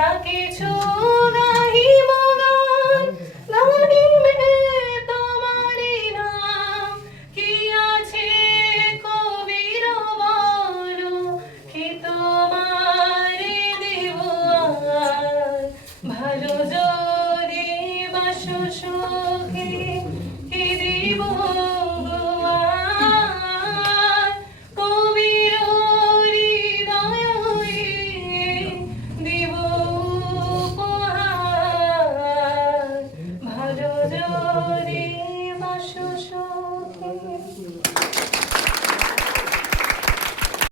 যা কিছু গাহিব গান গাহিবে তোমারি নাম। কি আছে কবির বলো, কি তোমারে দেব আর। ভালো যদি বাসো সুখে, কি দিব গো আর। কবির হৃদয়ে দিব উপহার। ভালো যদি বাসো সুখে।